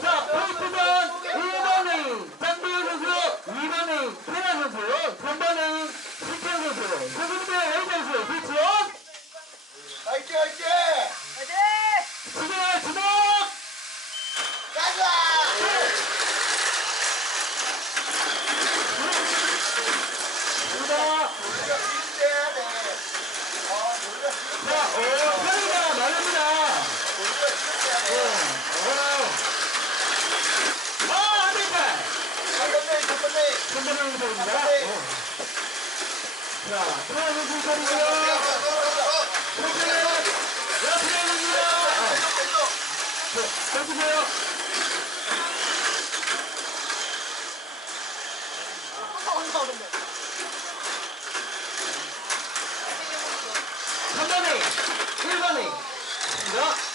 자, 포인트전 1번은 장도현 선수, 2번은 태나 선수, 3번은 신태현 선수, 세분대 A 선수, 그렇죠? 화이팅, 화이팅! 3번에 1번에 입니다